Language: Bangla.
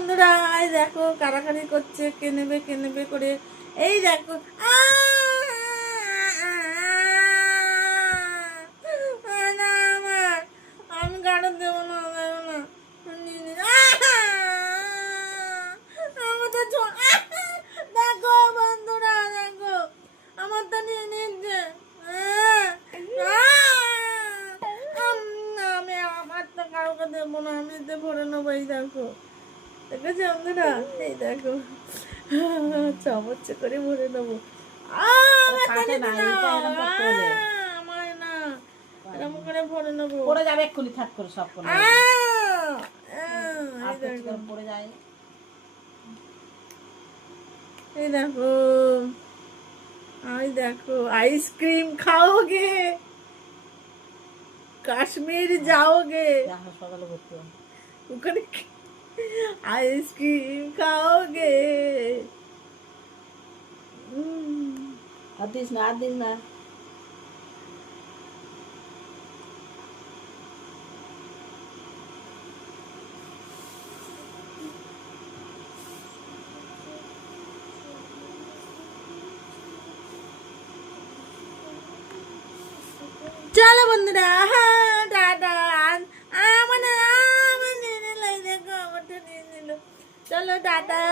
বন্ধুরা, এই দেখো কারাকারি করছে, কে নেবে করে। এই দেখো না, আমি কারণ দেবো না, আমার তো দেখো বন্ধুরা, দেখো আমার তো নিয়ে নিচ্ছে। আমি আমার তো কাউকে দেবো না, আমি তো ভরে নেবো। এই দেখো, দেখেছো বন্ধুরা, এই দেখো চামচ করে ভরে নেবো। আমার না, এরকম করে ভরে নেবো। পড়ে যাবে এক্ষুনি, থাক করে সব করে পড়ে যায়। এই দেখো, দেখো आइसक्रीम खाओगे, কাশ্মীর যাওগে, সকালে ভর্তি ওখানে आइसक्रीम खाओगे। আর দিস না, আর দিস না। চলো বন্ধুরা, টাটা। আমার নিয়ে নিল, দেখো আমারটা নিয়ে নিল। চলো টাটা।